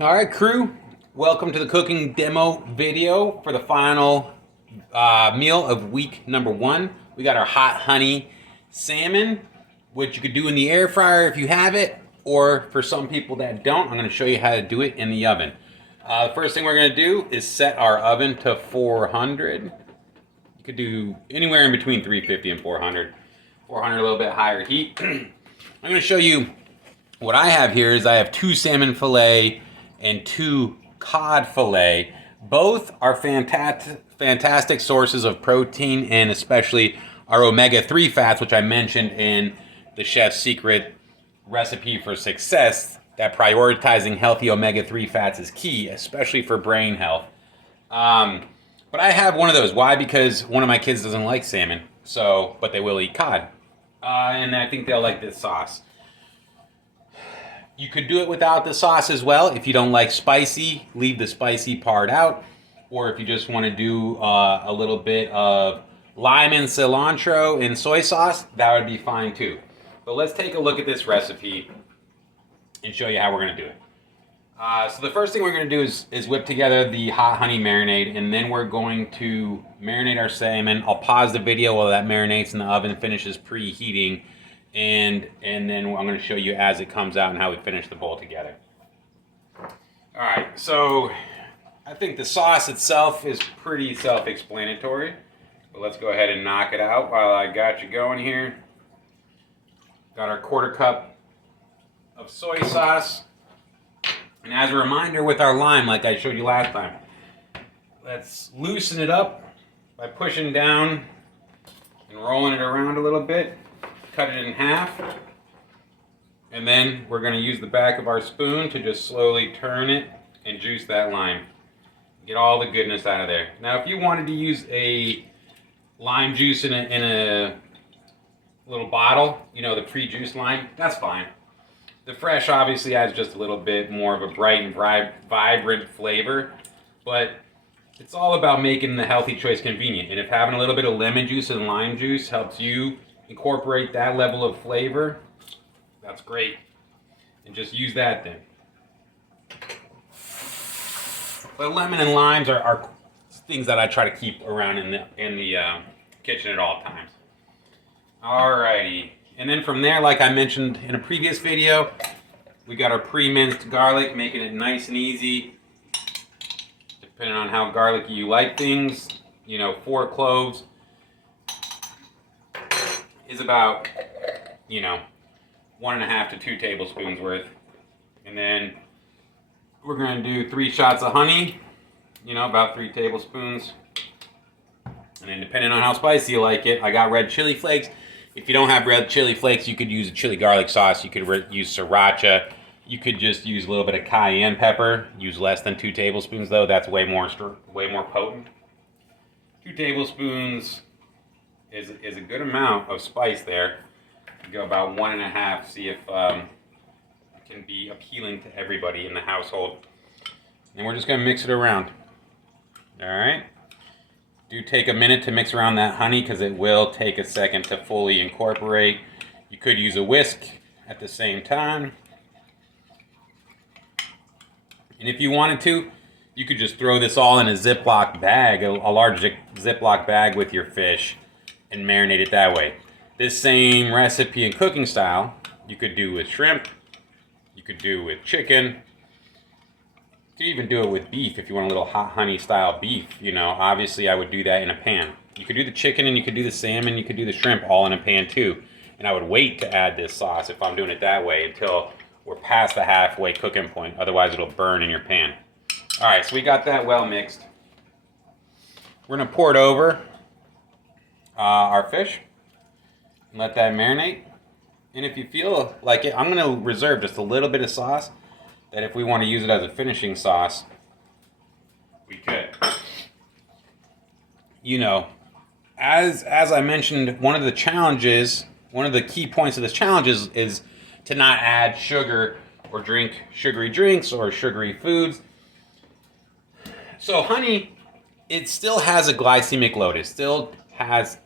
All right, crew, welcome to the cooking demo video for the final meal of week number 1. We got our hot honey salmon, which you could do in the air fryer if you have it, or for some people that don't, I'm going to show you how to do it in the oven. The first thing we're going to do is set our oven to 400. You could do anywhere in between 350 and 400. 400 a little bit higher heat. I'm going to show you what I have here is I have 2 salmon fillet and 2 cod fillet. Both are fantastic sources of protein, and especially our omega-3 fats, which I mentioned in the chef's secret recipe for success, that prioritizing healthy omega-3 fats is key, especially for brain health. But I have one of those. Why? Because one of my kids doesn't like salmon, but they will eat cod. And I think they'll like this sauce. You could do it without the sauce as well. If you don't like spicy, leave the spicy part out. Or if you just want to do a little bit of lime and cilantro and soy sauce, that would be fine too. But let's take a look at this recipe and show you how we're going to do it. So the first thing we're going to do is whip together the hot honey marinade, and then we're going to marinate our salmon. I'll pause the video while that marinates in the oven, finishes preheating. And then I'm going to show you as it comes out and how we finish the bowl together. Alright, so I think the sauce itself is pretty self-explanatory. But let's go ahead and knock it out while I got you going here. Got our 1/4 cup of soy sauce. And as a reminder with our lime, like I showed you last time, let's loosen it up by pushing down and rolling it around a little bit. Cut it in half, and then we're going to use the back of our spoon to just slowly turn it and juice that lime. Get all the goodness out of there. Now, if you wanted to use a lime juice in a little bottle, you know, the pre-juiced lime, that's fine. The fresh obviously adds just a little bit more of a bright and vibrant flavor, but it's all about making the healthy choice convenient. And if having a little bit of lemon juice and lime juice helps you incorporate that level of flavor, that's great. And just use that then. But lemon and limes are things that I try to keep around in the kitchen at all times. Alrighty. And then from there, like I mentioned in a previous video, we got our pre-minced garlic, making it nice and easy. Depending on how garlicky you like things, you know, 4 cloves is about, 1.5 to 2 tablespoons worth. And then we're going to do 3 shots of honey, about 3 tablespoons. And then depending on how spicy you like it, I got red chili flakes. If you don't have red chili flakes, you could use a chili garlic sauce. You could use sriracha. You could just use a little bit of cayenne pepper. Use less than 2 tablespoons though. That's way more potent. 2 tablespoons is a good amount of spice there. You go about 1.5. See if it can be appealing to everybody in the household. And we're just gonna mix it around. All right. Do take a minute to mix around that honey because it will take a second to fully incorporate. You could use a whisk at the same time. And if you wanted to, you could just throw this all in a Ziploc bag, a large Ziploc bag with your fish, and marinate it that way. This same recipe and cooking style, you could do with shrimp, you could do with chicken, you could even do it with beef if you want a little hot honey style beef. Obviously I would do that in a pan. You could do the chicken and you could do the salmon, you could do the shrimp all in a pan too. And I would wait to add this sauce if I'm doing it that way until we're past the halfway cooking point. Otherwise it'll burn in your pan. All right, so we got that well mixed. We're gonna pour it over our fish and let that marinate. And if you feel like it, I'm gonna reserve just a little bit of sauce that if we want to use it as a finishing sauce, we could. As I mentioned, one of the key points of this challenge is to not add sugar or drink sugary drinks or sugary foods. So honey, it still has a glycemic load. It still has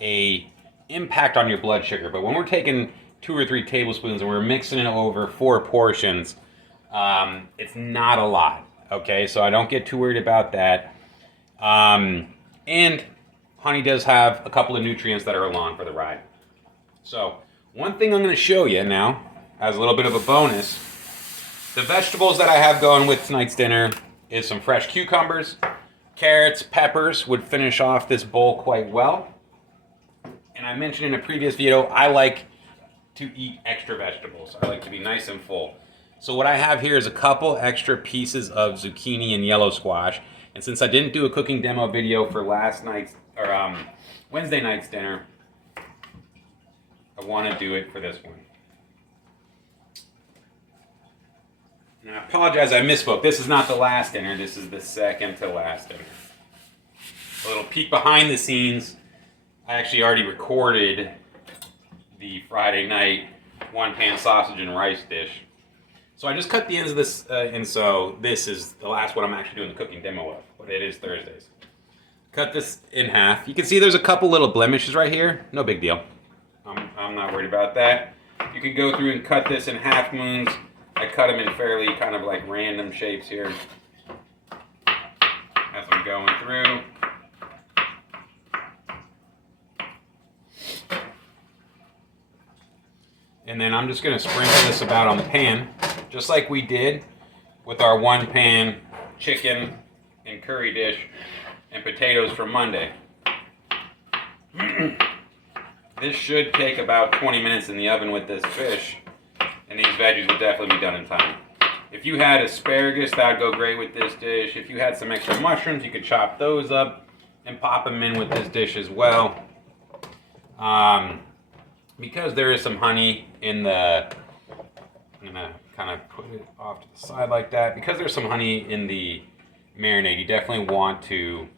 a impact on your blood sugar. But when we're taking 2 or 3 tablespoons and we're mixing it over 4 portions, It's not a lot, okay? So I don't get too worried about that. And honey does have a couple of nutrients that are along for the ride. So one thing I'm going to show you now, as a little bit of a bonus, the vegetables that I have going with tonight's dinner is some fresh cucumbers, carrots, peppers would finish off this bowl quite well. And I mentioned in a previous video, I like to eat extra vegetables. I like to be nice and full. So what I have here is a couple extra pieces of zucchini and yellow squash. And since I didn't do a cooking demo video for last night's, or Wednesday night's dinner, I want to do it for this one. And I apologize, I misspoke. This is not the last dinner. This is the second to last dinner. A little peek behind the scenes. I actually already recorded the Friday night one-pan sausage and rice dish. So I just cut the ends of this, and so this is the last one I'm actually doing the cooking demo of, but it is Thursdays. Cut this in half. You can see there's a couple little blemishes right here. No big deal. I'm not worried about that. You can go through and cut this in half moons. I cut them in fairly kind of like random shapes here as I'm going through. And then I'm just going to sprinkle this about on the pan, just like we did with our one-pan chicken and curry dish and potatoes from Monday. This should take about 20 minutes in the oven with this fish, and these veggies will definitely be done in time. If you had asparagus, that would go great with this dish. If you had some extra mushrooms, you could chop those up and pop them in with this dish as well. Because there is some honey in the, I'm going to kind of put it off to the side like that. Because there's some honey in the marinade, you definitely want to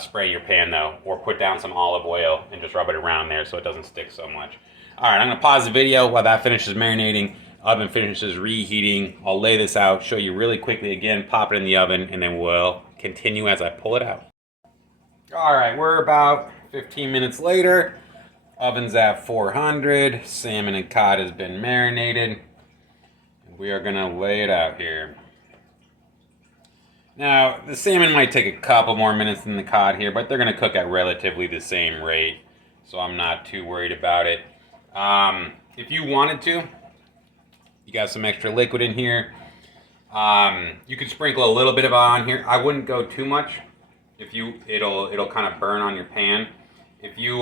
spray your pan though, or put down some olive oil and just rub it around there so it doesn't stick so much. All right, I'm going to pause the video while that finishes marinating, oven finishes reheating. I'll lay this out, show you really quickly again, pop it in the oven, and then we'll continue as I pull it out. All right, we're about 15 minutes later. Oven's at 400. Salmon and cod has been marinated. We are gonna lay it out here. Now, the salmon might take a couple more minutes than the cod here, but they're gonna cook at relatively the same rate, so I'm not too worried about it. If you wanted to, you got some extra liquid in here. You could sprinkle a little bit of it on here. I wouldn't go too much. It'll kind of burn on your pan. If you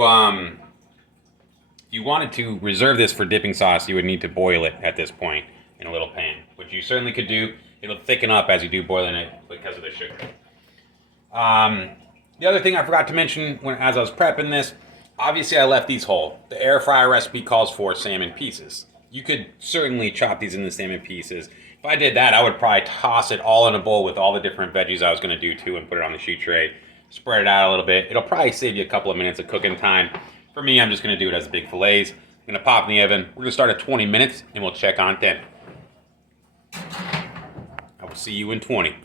wanted to reserve this for dipping sauce, you would need to boil it at this point in a little pan, which you certainly could do. It'll thicken up as you do boiling it because of the sugar. The other thing I forgot to mention as I was prepping this, obviously I left these whole. The air fryer recipe calls for salmon pieces. You could certainly chop these into salmon pieces. If I did that, I would probably toss it all in a bowl with all the different veggies I was going to do too and put it on the sheet tray. Spread it out a little bit. It'll probably save you a couple of minutes of cooking time. For me, I'm just going to do it as big fillets. I'm going to pop in the oven. We're going to start at 20 minutes, and we'll check on 10. I will see you in 20.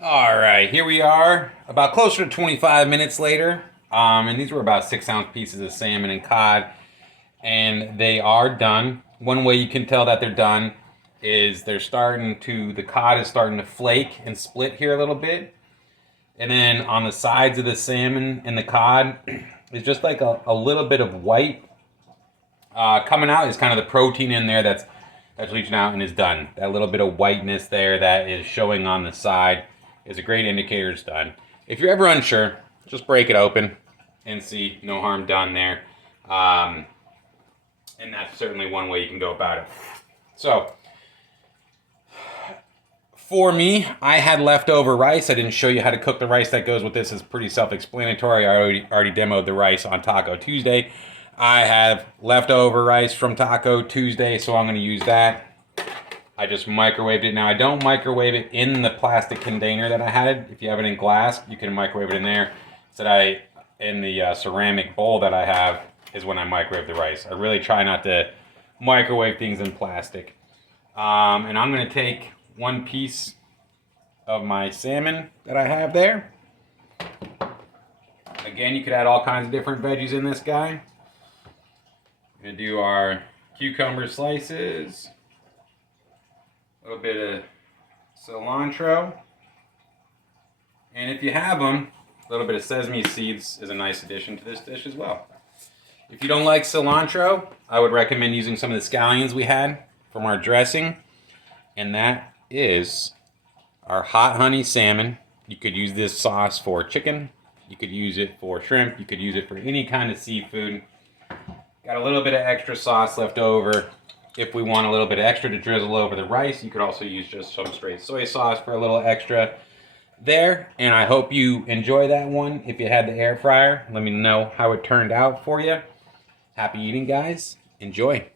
All right, here we are, about closer to 25 minutes later. And these were about 6-ounce pieces of salmon and cod, and they are done. One way you can tell that they're done is the cod is starting to flake and split here a little bit. And then on the sides of the salmon and the cod, it's just like a little bit of white coming out. Is kind of the protein in there that's leaching out and is done. That little bit of whiteness there that is showing on the side is a great indicator it's done. If you're ever unsure, just break it open and see. No harm done there. And that's certainly one way you can go about it. So, for me, I had leftover rice. I didn't show you how to cook the rice that goes with this. It's pretty self-explanatory. I already demoed the rice on Taco Tuesday. I have leftover rice from Taco Tuesday, so I'm going to use that. I just microwaved it. Now, I don't microwave it in the plastic container that I had. If you have it in glass, you can microwave it in there. In the ceramic bowl that I have is when I microwave the rice. I really try not to microwave things in plastic. And I'm going to take one piece of my salmon that I have there. Again, you could add all kinds of different veggies in this guy. We're going to do our cucumber slices. A little bit of cilantro. And if you have them, a little bit of sesame seeds is a nice addition to this dish as well. If you don't like cilantro, I would recommend using some of the scallions we had from our dressing. And that is our hot honey salmon. You could use this sauce for chicken. You could use it for shrimp. You could use it for any kind of seafood. Got a little bit of extra sauce left over. If we want a little bit extra to drizzle over the rice, you could also use just some straight soy sauce for a little extra there. And I hope you enjoy that one. If you had the air fryer, let me know how it turned out for you. Happy eating, guys. Enjoy.